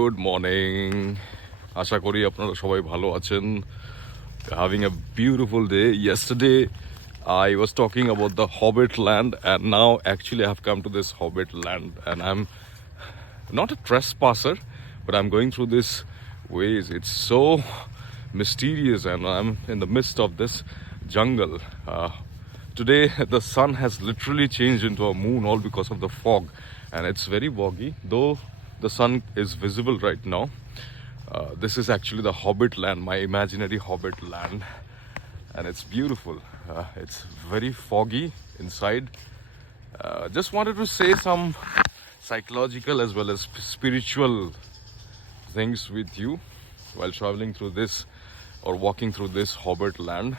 Good morning. আশা করি আপনারা সবাই ভালো আছেন. Having a beautiful day. Yesterday I was talking about the Hobbit land, and now actually I have come to this Hobbit land, and I'm not a trespasser, but I'm going through this ways. It's so mysterious, and I'm in the midst of this jungle. Today the sun has literally changed into a moon, all because of the fog, and it's very foggy, though the sun is visible right now. This is actually the Hobbit land, my imaginary Hobbit land, and it's beautiful. It's very foggy inside. Just wanted to say some psychological as well as spiritual things with you while traveling through this or walking through this Hobbit land.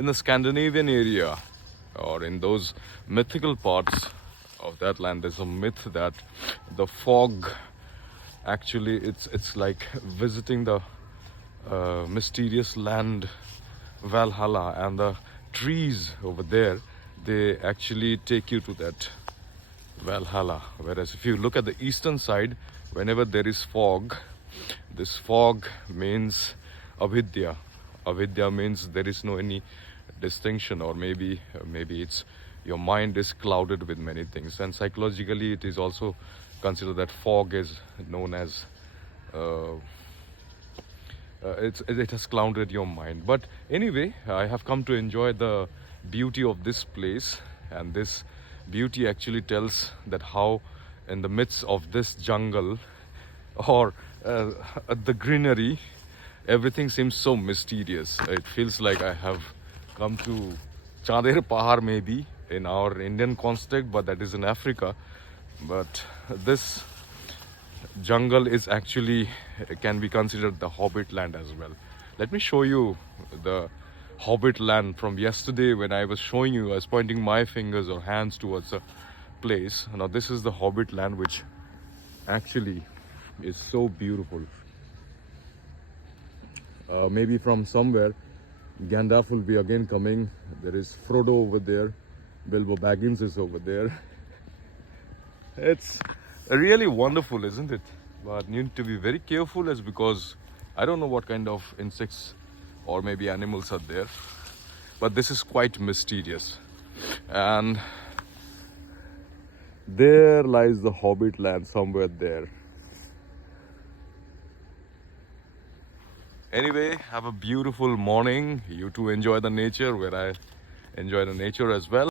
In the Scandinavian area or in those mythical parts of that land, there's a myth that the fog actually it's like visiting the mysterious land Valhalla, and the trees over there, they actually take you to that Valhalla. Whereas if you look at the eastern side, whenever there is fog, this fog means avidya. Avidya means there is no any distinction, or maybe it's your mind is clouded with many things. And psychologically it is also considered that fog is known as it has clouded your mind. But anyway, I have come to enjoy the beauty of this place, and this beauty actually tells that how in the midst of this jungle or the greenery, everything seems so mysterious. It feels like I have come to Chander Pahar, maybe in our Indian context, but that is in Africa. But this jungle is actually can be considered the Hobbit land as well. Let me show you the Hobbit land from yesterday. When I was showing you, I was pointing my fingers or hands towards a place. Now this is the Hobbit land, which actually is so beautiful. Maybe from somewhere Gandalf will be again coming. There is Frodo over there, Bilbo Baggins is over there. It's really wonderful, isn't it? But you need to be very careful, as because I don't know what kind of insects or maybe animals are there, but this is quite mysterious. And there lies the Hobbit land, somewhere there. Anyway, have a beautiful morning. You too enjoy the nature, where I enjoy the nature as well.